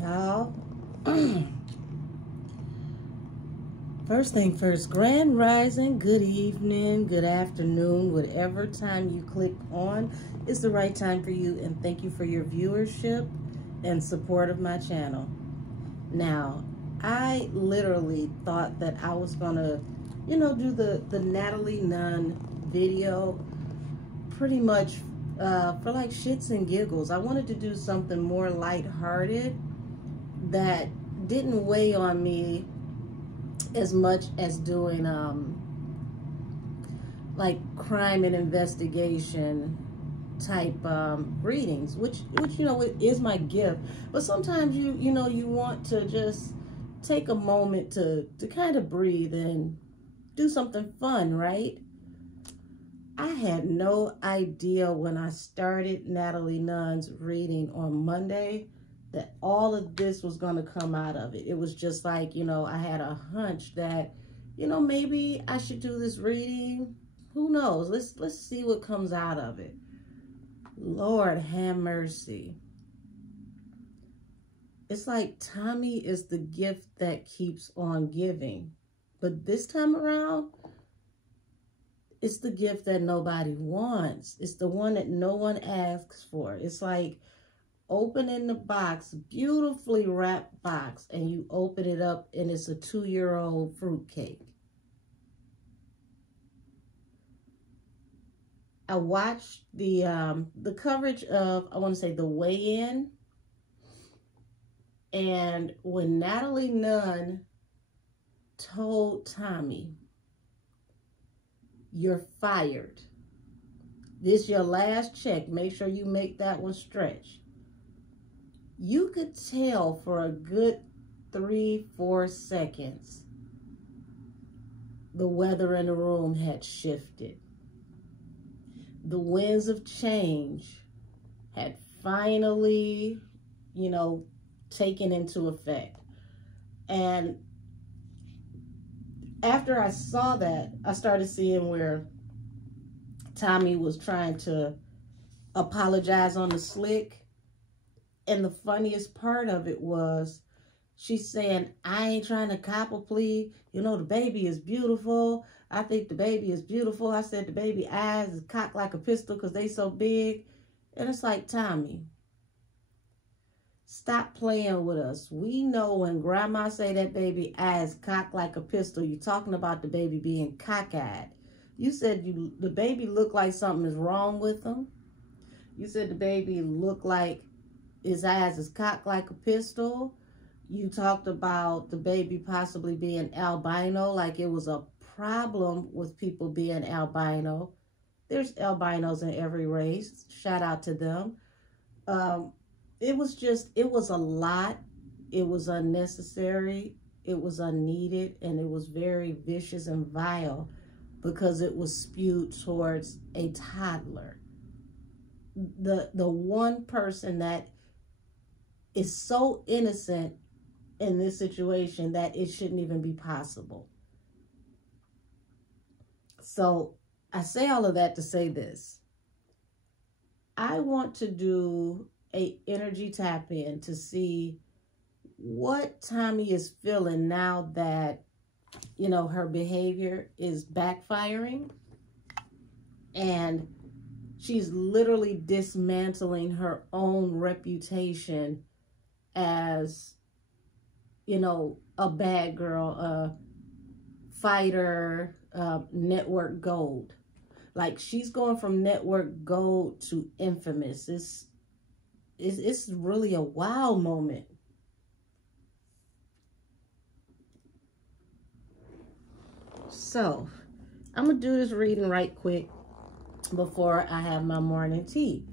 Y'all, first thing first, grand rising, good evening, good afternoon, whatever time you click on is the right time for you, and thank you for your viewership and support of my channel. Now, I literally thought that I was gonna, do the Natalie Nunn video pretty much for like shits and giggles. I wanted to do something more lighthearted that didn't weigh on me as much as doing like crime and investigation type readings, which is my gift. But sometimes you want to just take a moment to kind of breathe and do something fun, right? I had no idea when I started Natalie Nunn's reading on Monday that all of this was going to come out of it. It was just like, I had a hunch that, maybe I should do this reading. Who knows? Let's see what comes out of it. Lord have mercy. It's like Tommie is the gift that keeps on giving. But this time around, it's the gift that nobody wants. It's the one that no one asks for. It's like opening the box, beautifully wrapped box, and you open it up and it's a 2-year-old fruitcake. I watched the coverage of, I want to say, the weigh-in, and when Natalie Nunn told Tommie, "You're fired. This your last check. Make sure you make that one stretch." You could tell for a good 3-4 seconds the weather in the room had shifted. The winds of change had finally, taken into effect. And after I saw that, I started seeing where Tommie was trying to apologize on the slick. And the funniest part of it was she's saying, "I ain't trying to cop a plea. The baby is beautiful. I think the baby is beautiful. I said the baby eyes is cocked like a pistol because they so big." And it's like, Tommie, stop playing with us. We know when grandma say that baby eyes cocked like a pistol, you're talking about the baby being cockeyed. You said the baby looked like something is wrong with him. You said the baby looked like his eyes is cocked like a pistol. You talked about the baby possibly being albino, like it was a problem with people being albino. There's albinos in every race. Shout out to them. It was a lot. It was unnecessary. It was unneeded. And it was very vicious and vile because it was spewed towards a toddler. The one person that is so innocent in this situation that it shouldn't even be possible. So I say all of that to say this. I want to do a energy tap in to see what Tommie is feeling now that, her behavior is backfiring and she's literally dismantling her own reputation as, a bad girl, a fighter, network gold. Like, she's going from network gold to infamous. It's really a wow moment. So, I'm going to do this reading right quick before I have my morning tea.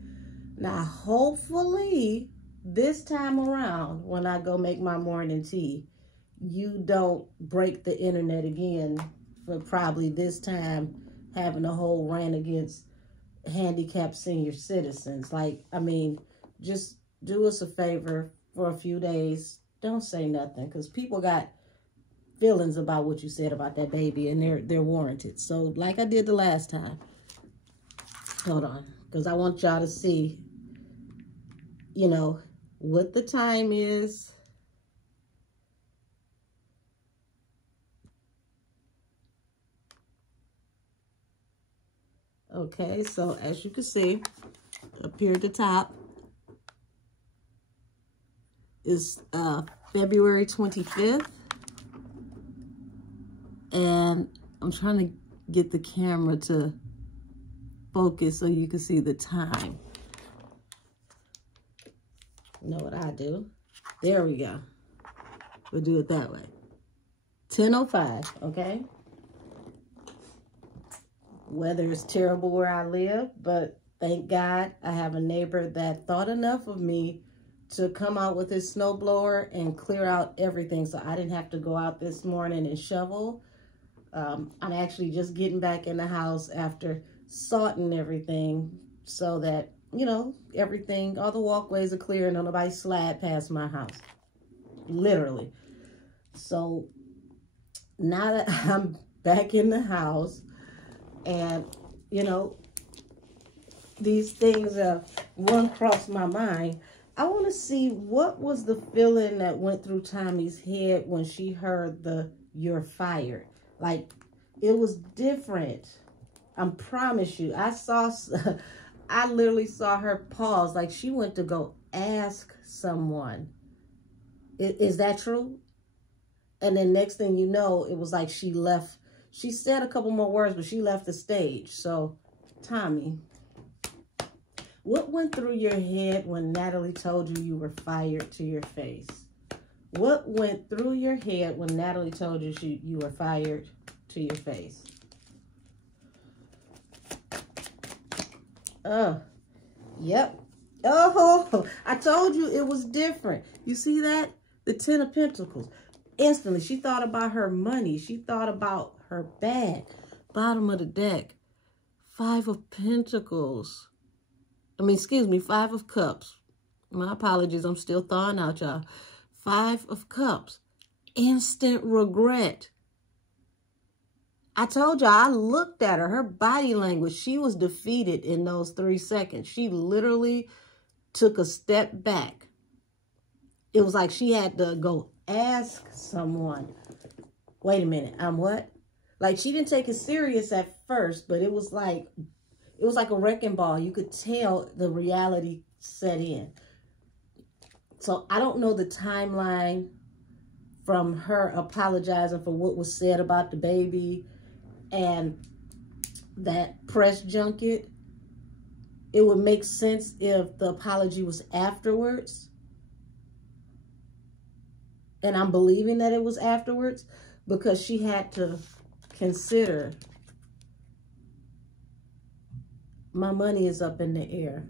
Now, hopefully, this time around, when I go make my morning tea, you don't break the internet again for probably this time having a whole rant against handicapped senior citizens. Just do us a favor for a few days. Don't say nothing, because people got feelings about what you said about that baby, and they're warranted. So, like I did the last time, hold on, because I want y'all to see, what the time is, Okay, so as you can see, up here at the top is February 25th. And I'm trying to get the camera to focus so you can see the time. You know what I do? There we go. We'll do it that way. 10:05, okay? Weather is terrible where I live, but thank God I have a neighbor that thought enough of me to come out with his snowblower and clear out everything, so I didn't have to go out this morning and shovel. I'm actually just getting back in the house after salting everything so that, you know, everything, all the walkways are clear and nobody slide past my house. Literally. So now that I'm back in the house and, you know, these things run across my mind, I want to see what was the feeling that went through Tommie's head when she heard the "you're fired." Like, it was different. I promise you. I literally saw her pause. Like, she went to go ask someone, is that true? And then next thing you know, it was like she left. She said a couple more words, but she left the stage. So, Tommie, what went through your head when Natalie told you you were fired to your face? What went through your head when Natalie told you you were fired to your face? Yep. Oh, I told you it was different. You see that? The 10 of Pentacles. Instantly, she thought about her money. She thought about her bag. Bottom of the deck. 5 of Pentacles. Excuse me, 5 of Cups. My apologies, I'm still thawing out, y'all. 5 of Cups. Instant regret. I told y'all, I looked at her. Her body language, she was defeated in those 3 seconds. She literally took a step back. It was like she had to go ask someone. Wait a minute, I'm what? Like, she didn't take it serious at first, but it was like a wrecking ball. You could tell the reality set in. So I don't know the timeline from her apologizing for what was said about the baby and that press junket. It would make sense if the apology was afterwards. And I'm believing that it was afterwards because she had to consider, my money is up in the air.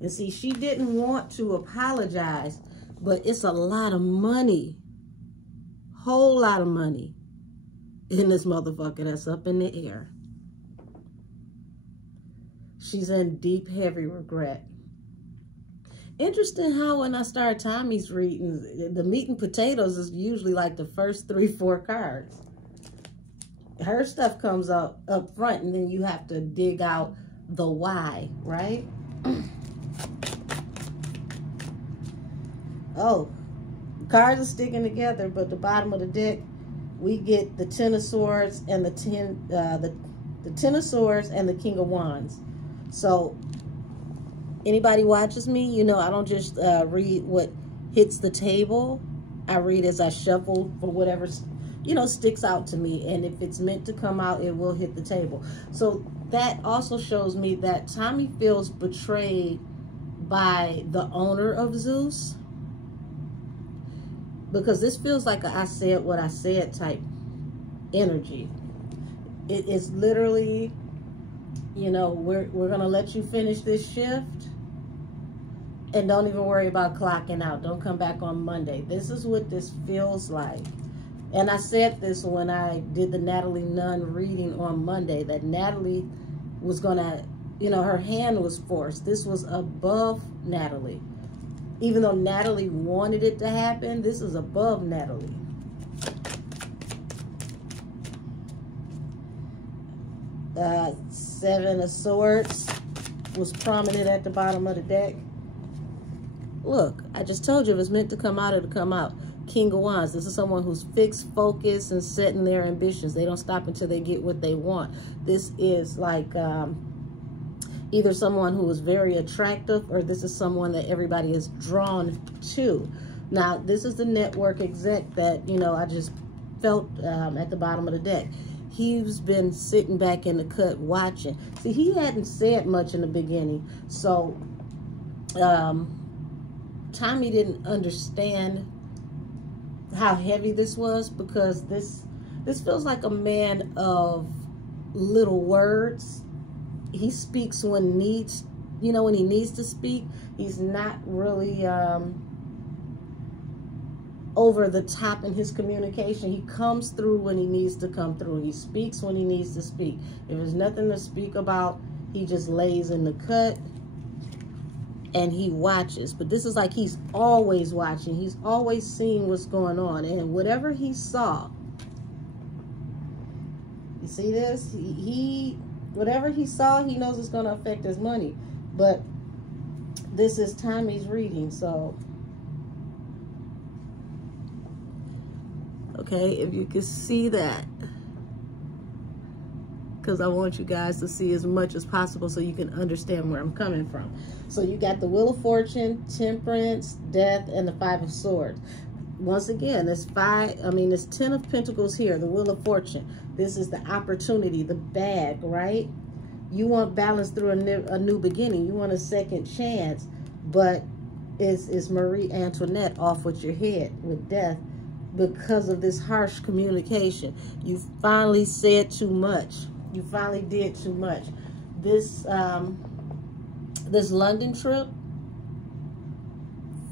And see, she didn't want to apologize, but it's a lot of money. Whole lot of money in this motherfucker that's up in the air. She's in deep, heavy regret. Interesting how when I start Tommie's readings, the meat and potatoes is usually like the first 3-4 cards. Her stuff comes up front, and then you have to dig out the why, right? Oh, cards are sticking together, but the bottom of the deck, we get the 10 of Swords and the 10 of Swords and the King of Wands. So anybody watches me, you know I don't just read what hits the table. I read as I shuffle for whatever, you know, sticks out to me. And if it's meant to come out, it will hit the table. So that also shows me that Tommie feels betrayed by the owner of Zeus. Because this feels like a I said what I said type energy. It is literally, you know, we're going to let you finish this shift. And don't even worry about clocking out. Don't come back on Monday. This is what this feels like. And I said this when I did the Natalie Nunn reading on Monday, that Natalie was going to, you know, her hand was forced. This was above Natalie. Even though Natalie wanted it to happen, this is above Natalie. Seven of Swords was prominent at the bottom of the deck. Look, I just told you if it's meant to come out, it'll come out. King of Wands. This is someone who's fixed, focused, and setting their ambitions. They don't stop until they get what they want. This is like either someone who is very attractive, or this is someone that everybody is drawn to. Now, this is the network exec that, you know, I just felt at the bottom of the deck. He's been sitting back in the cut watching. See, he hadn't said much in the beginning. So, Tommie didn't understand how heavy this was, because this feels like a man of little words. He speaks when needs, you know, when he needs to speak. He's not really over the top in his communication. He comes through when he needs to come through. He speaks when he needs to speak. If there's nothing to speak about, he just lays in the cut and he watches. But this is like he's always watching. He's always seeing what's going on. And whatever he saw, you see this? Whatever he saw, he knows it's going to affect his money. But this is Tommie's reading, so okay, if you can see that, because I want you guys to see as much as possible so you can understand where I'm coming from. So you got the Wheel of Fortune, Temperance, Death, and the Five of Swords. Once again, there's 10 of Pentacles here, the Wheel of Fortune. This is the opportunity, the bag, right? You want balance through a new beginning. You want a second chance, but is Marie Antoinette off with your head with death because of this harsh communication. You finally said too much. You finally did too much. This this London trip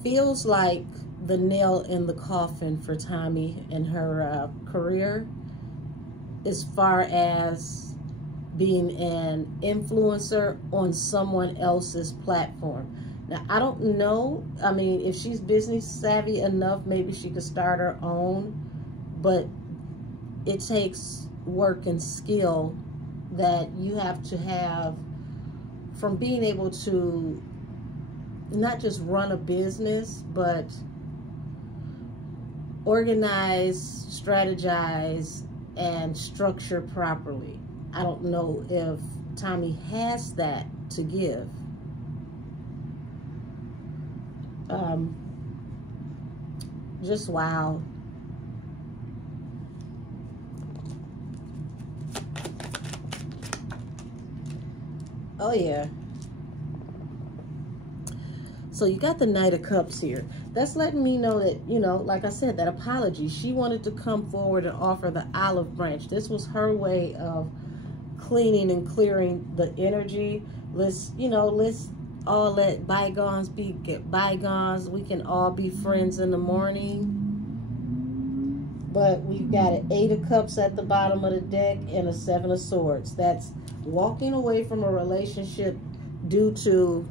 feels like the nail in the coffin for Tommie and her career, as far as being an influencer on someone else's platform. Now, I don't know. I mean, if she's business savvy enough, maybe she could start her own, but it takes work and skill that you have to have from being able to not just run a business, but organize, strategize, and structure properly. I don't know if Tommie has that to give. Just wow. Oh yeah. So you got the Knight of Cups here. That's letting me know that, you know, like I said, that apology. She wanted to come forward and offer the olive branch. This was her way of cleaning and clearing the energy. Let's all let bygones be bygones. We can all be friends in the morning. But we've got an 8 of Cups at the bottom of the deck and a 7 of Swords. That's walking away from a relationship due to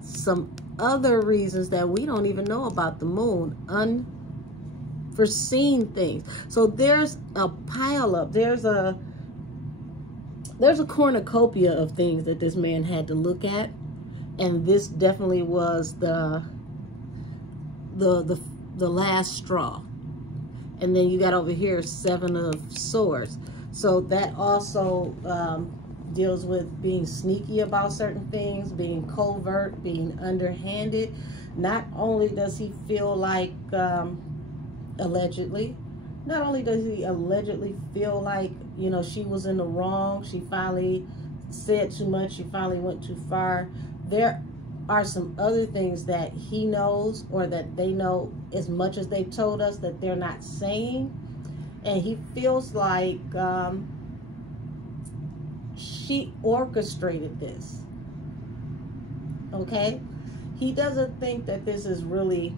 some other reasons that we don't even know about. The moon, unforeseen things. So there's a pile up. There's a cornucopia of things that this man had to look at, and this definitely was the last straw. And then you got over here 7 of Swords. So that also deals with being sneaky about certain things, being covert, being underhanded. Not only does he feel like, allegedly, not only does he allegedly feel like, you know, she was in the wrong, she finally said too much, she finally went too far. There are some other things that he knows, or that they know as much as they've told us that they're not saying. And he feels like she orchestrated this. Okay? He doesn't think that this is really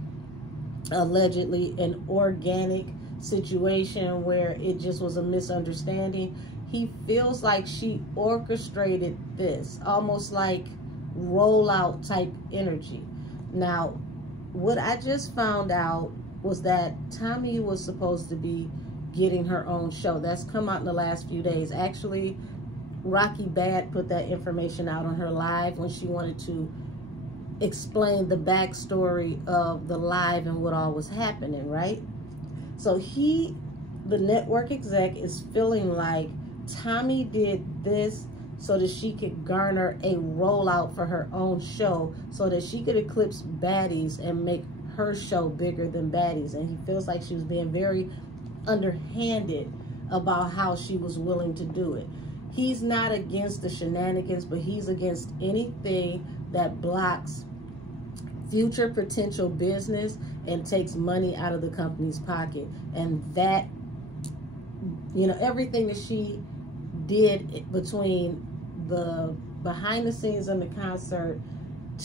allegedly an organic situation where it just was a misunderstanding. He feels like she orchestrated this, almost like rollout type energy. Now, what I just found out was that Tommie was supposed to be getting her own show. That's come out in the last few days. Actually, Rocky Bad put that information out on her live when she wanted to explain the backstory of the live and what all was happening, right? So the network exec, is feeling like Tommie did this so that she could garner a rollout for her own show, so that she could eclipse Baddies and make her show bigger than Baddies. And he feels like she was being very underhanded about how she was willing to do it. He's not against the shenanigans, but he's against anything that blocks future potential business and takes money out of the company's pocket. And that, you know, everything that she did between the behind the scenes in the concert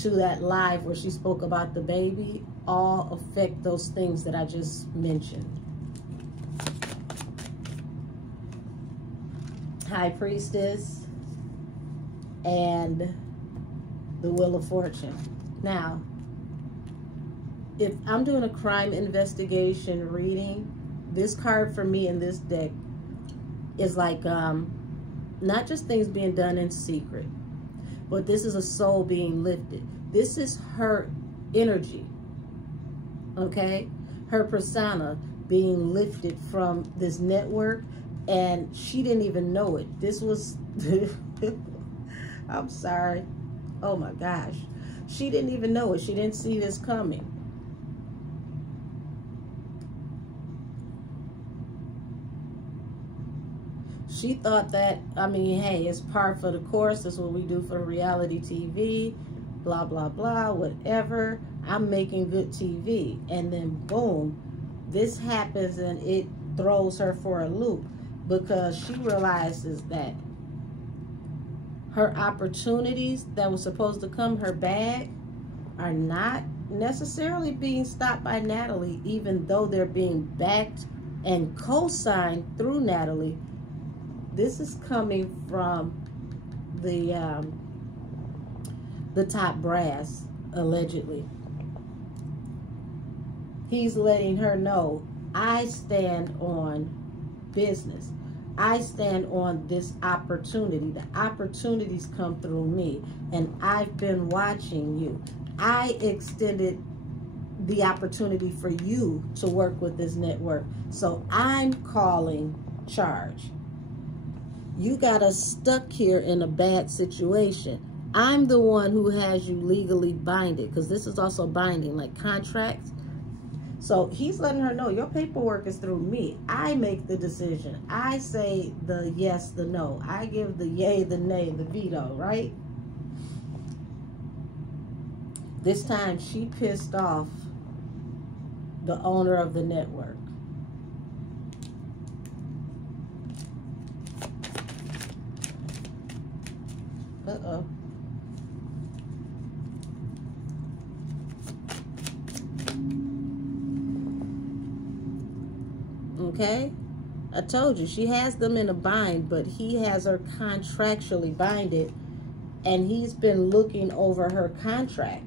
to that live where she spoke about the baby, all affect those things that I just mentioned. High Priestess and the Wheel of Fortune. Now, if I'm doing a crime investigation reading, this card for me in this deck is like not just things being done in secret, but this is a soul being lifted. This is her energy, okay? Her persona being lifted from this network, and she didn't even know it. This was, I'm sorry. Oh my gosh. She didn't even know it. She didn't see this coming. She thought that, I mean, hey, it's par for the course. That's what we do for reality TV, blah, blah, blah, whatever. I'm making good TV. And then boom, this happens and it throws her for a loop, because she realizes that her opportunities that were supposed to come her bag are not necessarily being stopped by Natalie, even though they're being backed and co-signed through Natalie. This is coming from the top brass, allegedly. He's letting her know, I stand on business. I stand on this opportunity. The opportunities come through me, and I've been watching you. I extended the opportunity for you to work with this network, so I'm calling charge. You got us stuck here in a bad situation. I'm the one who has you legally binded, because this is also binding, like contracts. So he's letting her know, your paperwork is through me. I make the decision. I say the yes, the no. I give the yay, the nay, the veto, right? This time she pissed off the owner of the network. Uh-oh. Okay? I told you, she has them in a bind, but he has her contractually binded, and he's been looking over her contract.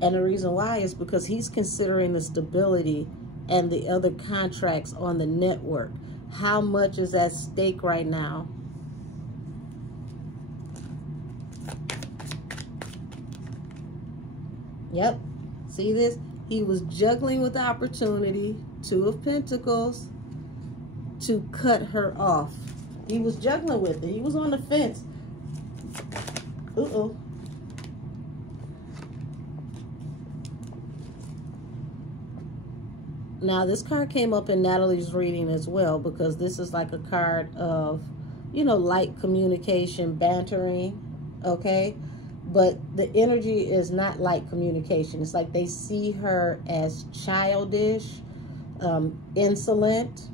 And the reason why is because he's considering the stability and the other contracts on the network. How much is at stake right now? Yep. See this? He was juggling with the opportunity, Two of Pentacles, to cut her off. He was juggling with it. He was on the fence. Uh-oh. Now, this card came up in Natalie's reading as well, because this is like a card of, you know, light communication, bantering, okay? But the energy is not light communication. It's like they see her as childish, insolent,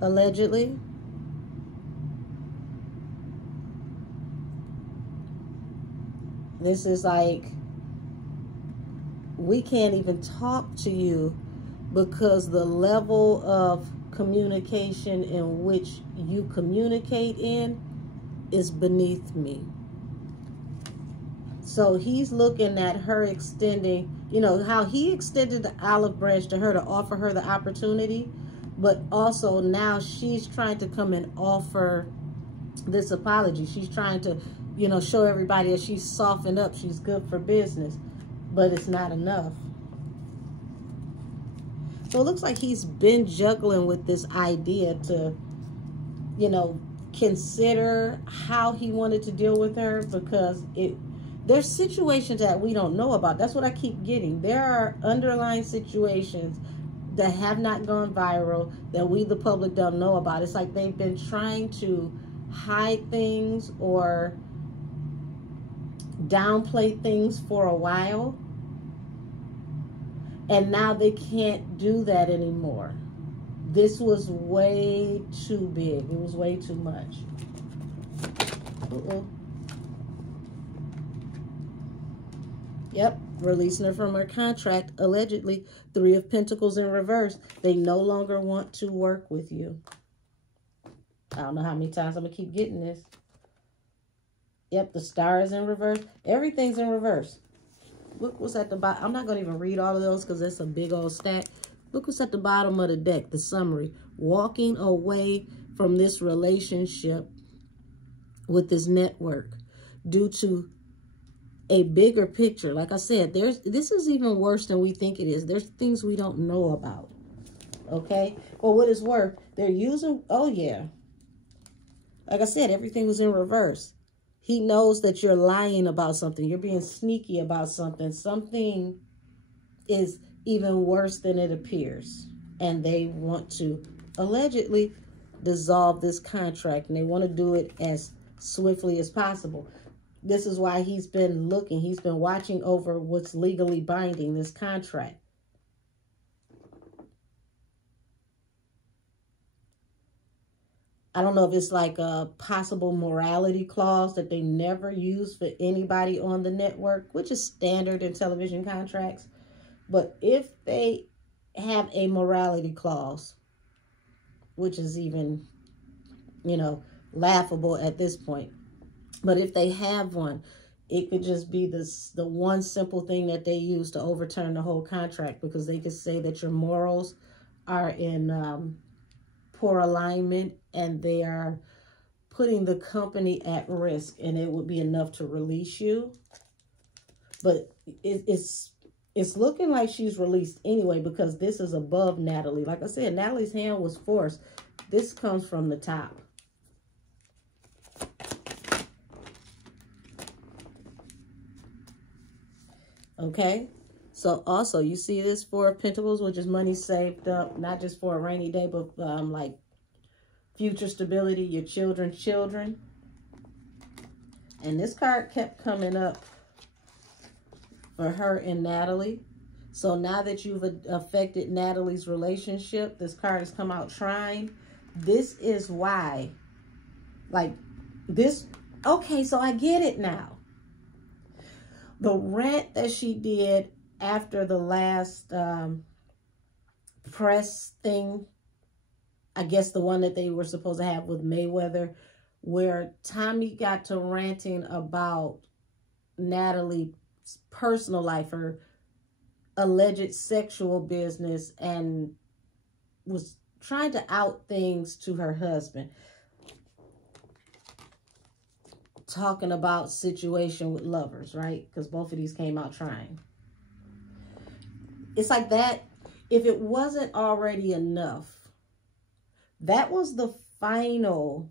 allegedly. This is like, we can't even talk to you because the level of communication in which you communicate in is beneath me. So he's looking at her extending, you know, how he extended the olive branch to her to offer her the opportunity, but also now she's trying to come and offer this apology. She's trying to, you know, show everybody that she's softened up. She's good for business, but it's not enough. So it looks like he's been juggling with this idea to, you know, consider how he wanted to deal with her, because there's situations that we don't know about. That's what I keep getting. There are underlying situations that have not gone viral that we, the public, don't know about. It's like they've been trying to hide things or downplay things for a while, and now they can't do that anymore. This was way too big. It was way too much. Yep, releasing her from her contract, allegedly. 3 of Pentacles in reverse. They no longer want to work with you. I don't know how many times I'm going to keep getting this. Yep, the Star is in reverse. Everything's in reverse. Look what's at the bottom. I'm not going to even read all of those because that's a big old stack. Look what's at the bottom of the deck, the summary. Walking away from this relationship with this network due to a bigger picture. Like I said, this is even worse than we think it is. There's things we don't know about. Okay? For what it's worth, they're using, oh yeah. Like I said, everything was in reverse. He knows that you're lying about something. You're being sneaky about something. Something is even worse than it appears. And they want to allegedly dissolve this contract. And they want to do it as swiftly as possible. This is why he's been looking. He's been watching over what's legally binding, this contract. I don't know if it's like a possible morality clause that they never use for anybody on the network, which is standard in television contracts. But if they have a morality clause, which is even, you know, laughable at this point. But if they have one, it could just be the one simple thing that they use to overturn the whole contract, because they could say that your morals are in poor alignment and they are putting the company at risk, and it would be enough to release you. But it's looking like she's released anyway, because this is above Natalie. Like I said, Natalie's hand was forced. This comes from the top. Okay, so also you see this 4 of Pentacles, which is money saved up, not just for a rainy day, but like future stability, your children's children. And this card kept coming up for her and Natalie. So now that you've affected Natalie's relationship, this card has come out Trine. This is why, like this, okay, so I get it now. The rant that she did after the last press thing, I guess the one that they were supposed to have with Mayweather, where Tommie got to ranting about Natalie's personal life, her alleged sexual business, and was trying to out things to her husband. Talking about situation with lovers, right? Because both of these came out trying. It's like that. If it wasn't already enough, that was the final,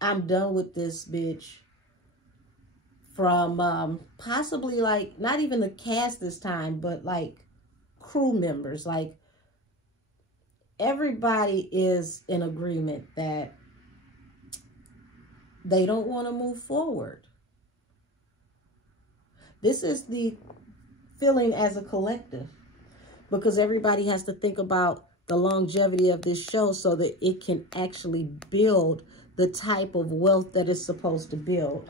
I'm done with this bitch, from possibly like, not even the cast this time, but like crew members. Like everybody is in agreement that they don't want to move forward. This is the feeling as a collective, because everybody has to think about the longevity of this show so that it can actually build the type of wealth that it's supposed to build.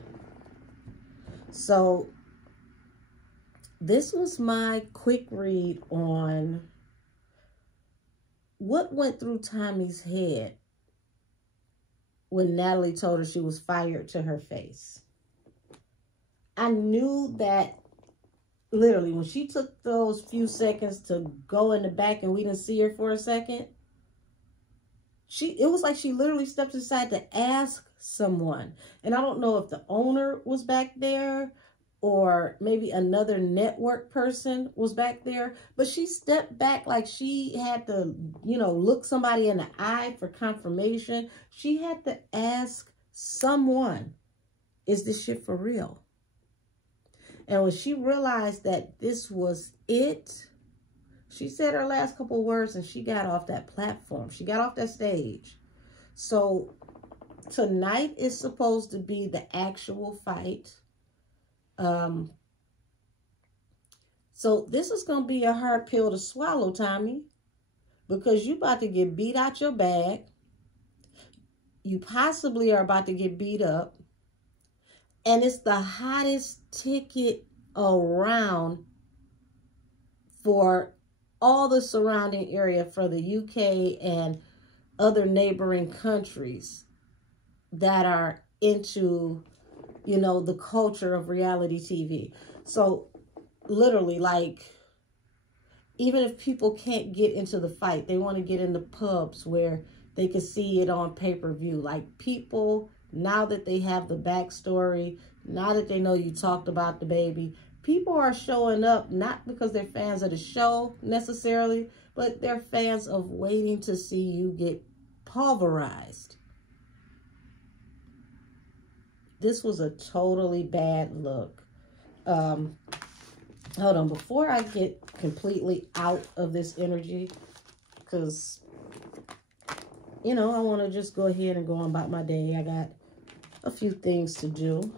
So this was my quick read on what went through Tommie's head when Natalie told her she was fired to her face. I knew that literally when she took those few seconds to go in the back and we didn't see her for a second, it was like she literally stepped aside to ask someone. And I don't know if the owner was back there or maybe another network person was back there, but she stepped back like she had to, you know, look somebody in the eye for confirmation. She had to ask someone, is this shit for real? And when she realized that this was it, she said her last couple of words and she got off that platform. She got off that stage. So tonight is supposed to be the actual fight. So this is going to be a hard pill to swallow, Tommie, because you about to get beat out your bag. You possibly are about to get beat up. And it's the hottest ticket around for all the surrounding area, for the UK and other neighboring countries that are into, you know, the culture of reality TV. So literally, like, even if people can't get into the fight, they want to get in the pubs where they can see it on pay-per-view. Like, people, now that they have the backstory, now that they know you talked about the baby, people are showing up not because they're fans of the show necessarily, but they're fans of waiting to see you get pulverized. This was a totally bad look. Hold on, before I get completely out of this energy, because, you know, I want to just go ahead and go on about my day. I got a few things to do.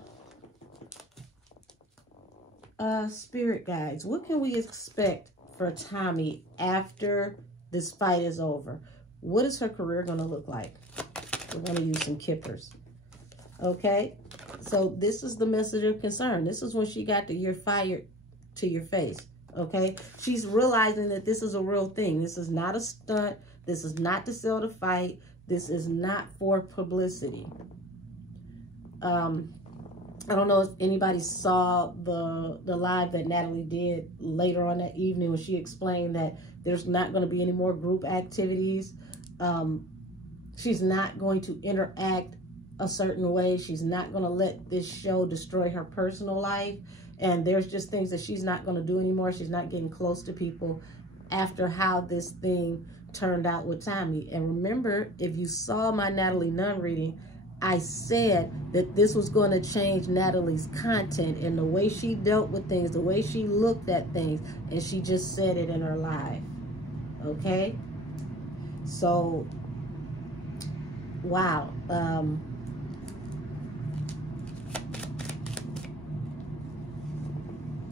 Spirit guides, what can we expect for Tommie after this fight is over? What is her career going to look like? We're going to use some kippers. Okay, so this is the message of concern. This is when she got the "you're fired" to your face. Okay, she's realizing that this is a real thing. This is not a stunt. This is not to sell the fight. This is not for publicity. I don't know if anybody saw the live that Natalie did later on that evening when she explained that there's not going to be any more group activities. She's not going to interact a certain way. She's not going to let this show destroy her personal life. And there's just things that she's not going to do anymore. She's not getting close to people after how this thing turned out with Tommie. And remember, if you saw my Natalie Nunn reading, I said that this was going to change Natalie's content and the way she dealt with things, the way she looked at things. And she just said it in her live. Okay? So, wow.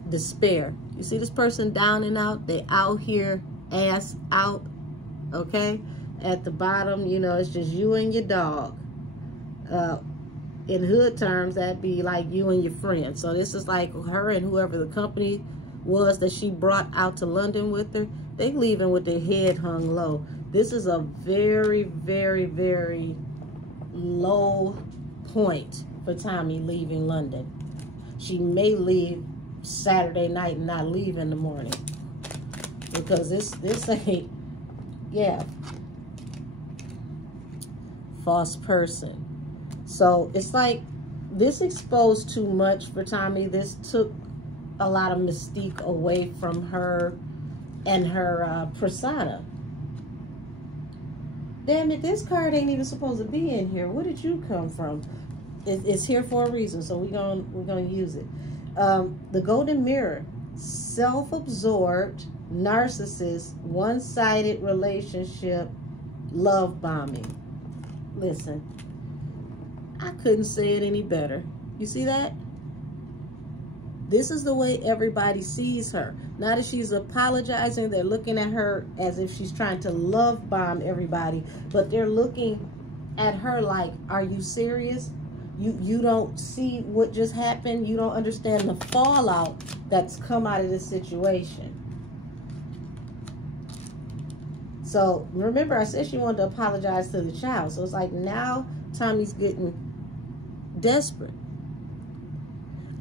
Despair. You see this person down and out? They out here, ass out. Okay? At the bottom, you know, it's just you and your dog. In hood terms, that'd be like you and your friend. So this is like her and whoever the company was that she brought out to London with her. They leaving with their head hung low. This is a very, very, very low point for Tommie leaving London. She may leave Saturday night and not leave in the morning, because this ain't, yeah, false person. So it's like this exposed too much for Tommie. This took a lot of mystique away from her and her persona. Damn it, this card ain't even supposed to be in here. Where did you come from? It's here for a reason, so we're gonna use it. The Golden Mirror, self-absorbed, narcissist, one-sided relationship, love bombing. Listen, I couldn't say it any better. You see that? This is the way everybody sees her. Now that she's apologizing, they're looking at her as if she's trying to love bomb everybody, but they're looking at her like, are you serious? You don't see what just happened? You don't understand the fallout that's come out of this situation. So remember, I said she wanted to apologize to the child. So it's like now Tommie's getting desperate.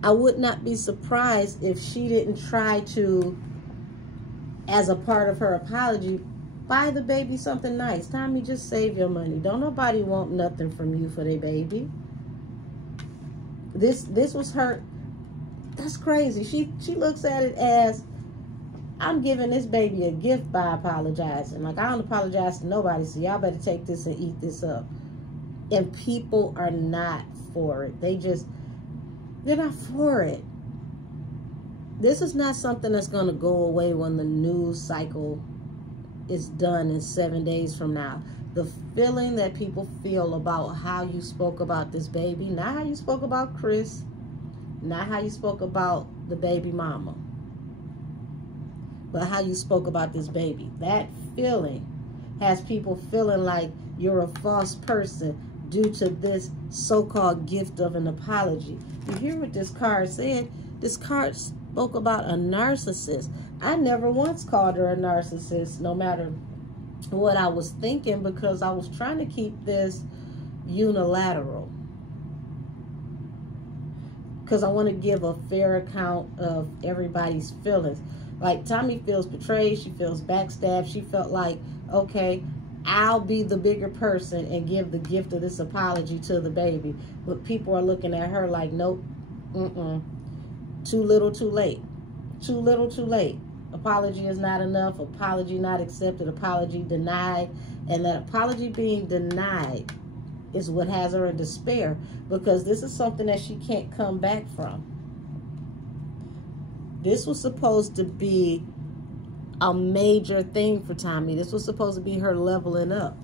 I would not be surprised if she didn't try to, as a part of her apology, Buy the baby something nice. Tommie, just save your money. Don't nobody want nothing from you for their baby. This was her. That's crazy. She looks at it as, I'm giving this baby a gift by apologizing. Like, I don't apologize to nobody, so y'all better take this and eat this up. And people are not for it. They're not for it. This is not something that's going to go away when the news cycle is done in 7 days from now. The feeling that people feel about how you spoke about this baby, not how you spoke about Chris, not how you spoke about the baby mama, but how you spoke about this baby. That feeling has people feeling like you're a false person due to this so-called gift of an apology. You hear what this card said? This card spoke about a narcissist. I never once called her a narcissist, no matter what I was thinking, because I was trying to keep this unilateral. Because I want to give a fair account of everybody's feelings. Like, Tommie feels betrayed. She feels backstabbed. She felt like, okay, I'll be the bigger person and give the gift of this apology to the baby. But people are looking at her like, nope, too little, too late. Too little, too late. Apology is not enough. Apology not accepted. Apology denied. And that apology being denied is what has her in despair, because this is something that she can't come back from. This was supposed to be a major thing for Tommie. This was supposed to be her leveling up.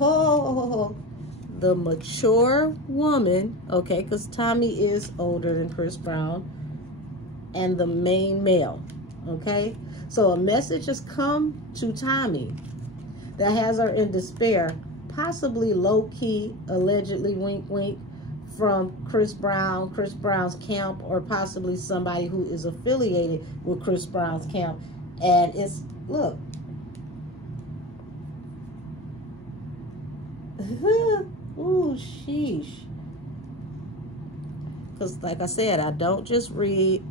Oh, the mature woman, okay, because Tommie is older than Chris Brown, and the main male, okay? So a message has come to Tommie that has her in despair, possibly low-key, allegedly, wink, wink, from Chris Brown, Chris Brown's camp, or possibly somebody who is affiliated with Chris Brown's camp. And it's, look. Ooh, sheesh. Because, like I said, I don't just read,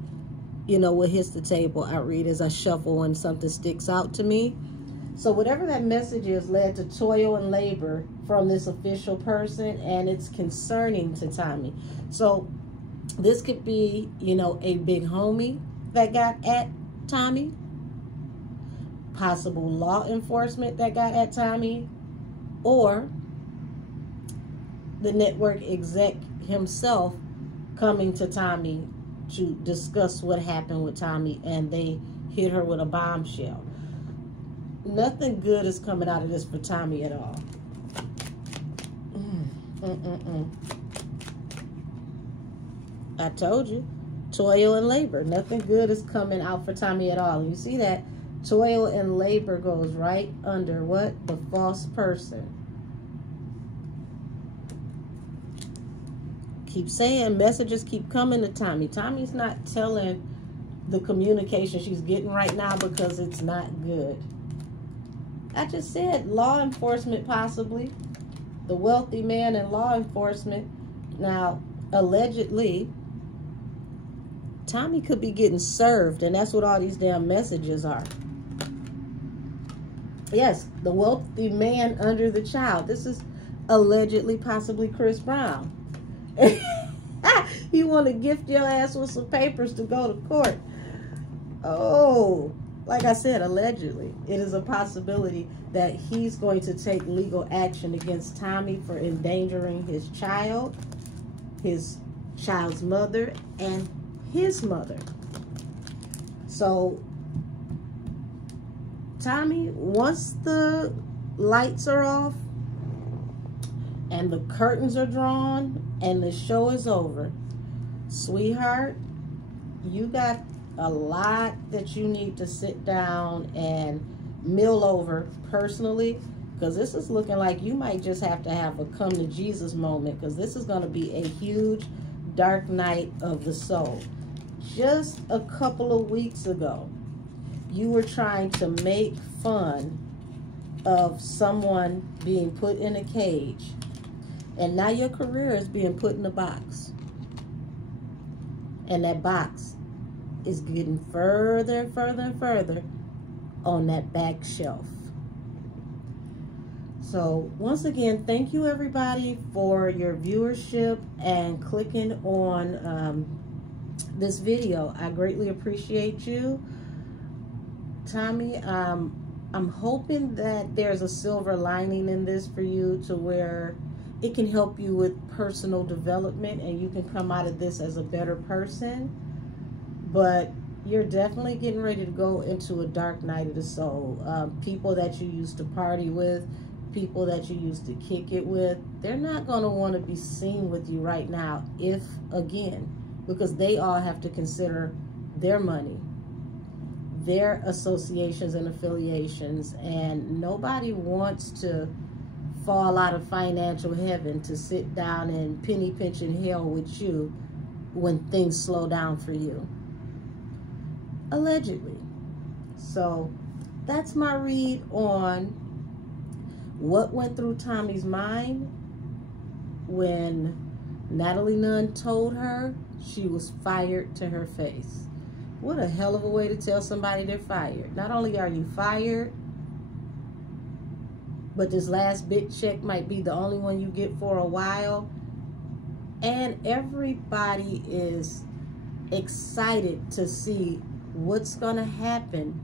you know, what hits the table. I read as I shuffle when something sticks out to me. So whatever that message is led to toil and labor from this official person, and it's concerning to Tommie. So this could be, you know, a big homie that got at Tommie, possible law enforcement that got at Tommie, or the network exec himself coming to Tommie to discuss what happened with Tommie, and they hit her with a bombshell. Nothing good is coming out of this for Tommie at all. I told you, toil and labor. Nothing good is coming out for Tommie at all. And you see that toil and labor goes right under what? The false person. Keep saying, messages keep coming to Tommie. Tommie's not telling the communication she's getting right now because it's not good. I just said law enforcement, possibly. The wealthy man in law enforcement. Now, allegedly, Tommie could be getting served, and that's what all these damn messages are. Yes, the wealthy man under the child. This is allegedly, possibly Chris Brown. You want to gift your ass with some papers to go to court. Oh, like I said, allegedly, it is a possibility that he's going to take legal action against Tommie for endangering his child's mother, and his mother. So, Tommie, once the lights are off and the curtains are drawn and the show is over, sweetheart, you got a lot that you need to sit down and mill over personally, because this is looking like you might just have to have a come to Jesus moment, because this is going to be a huge dark night of the soul. Just a couple of weeks ago, you were trying to make fun of someone being put in a cage, and now your career is being put in a box, and that box is getting further and further and further on that back shelf. So once again, thank you everybody for your viewership and clicking on this video. I greatly appreciate you. Tommie, I'm hoping that there's a silver lining in this for you, to where it can help you with personal development and you can come out of this as a better person. But you're definitely getting ready to go into a dark night of the soul. People that you used to party with, people that you used to kick it with, they're not going to want to be seen with you right now, if again, because they all have to consider their money, their associations and affiliations, and nobody wants to fall out of financial heaven to sit down and penny pinching hell with you when things slow down for you, allegedly. So that's my read on what went through Tommie's mind when Natalie Nunn told her she was fired to her face. What a hell of a way to tell somebody they're fired. Not only are you fired, but this last big check might be the only one you get for a while. And everybody is excited to see what's going to happen,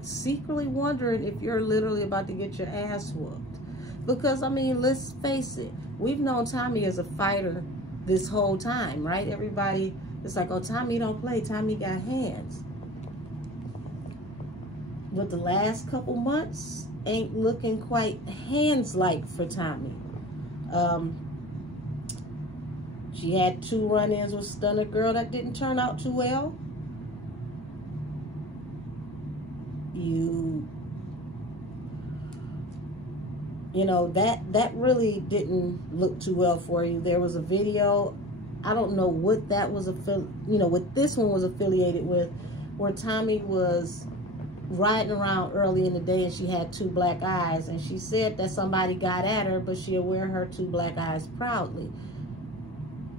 secretly wondering if you're literally about to get your ass whooped. Because, I mean, let's face it, we've known Tommie as a fighter this whole time, right? Everybody, it's like, oh, Tommie don't play, Tommie got hands. But the last couple months ain't looking quite hands-like for Tommie. She had 2 run-ins with Stunner Girl that didn't turn out too well. You know, that really didn't look too well for you. There was a video, I don't know what that was, what this one was affiliated with, where Tommie was riding around early in the day and she had 2 black eyes, and she said that somebody got at her, but she'll wear her 2 black eyes proudly.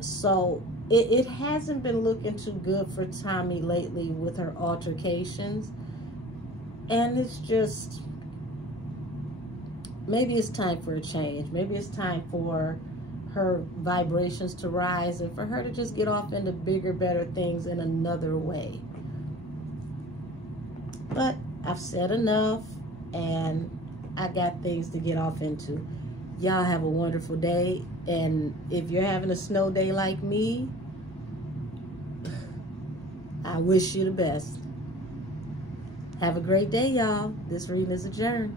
So it hasn't been looking too good for Tommie lately with her altercations. And it's just, maybe it's time for a change. Maybe it's time for her vibrations to rise and for her to just get off into bigger, better things in another way. But I've said enough, and I got things to get off into. Y'all have a wonderful day. And if you're having a snow day like me, I wish you the best. Have a great day, y'all. This reading is adjourned.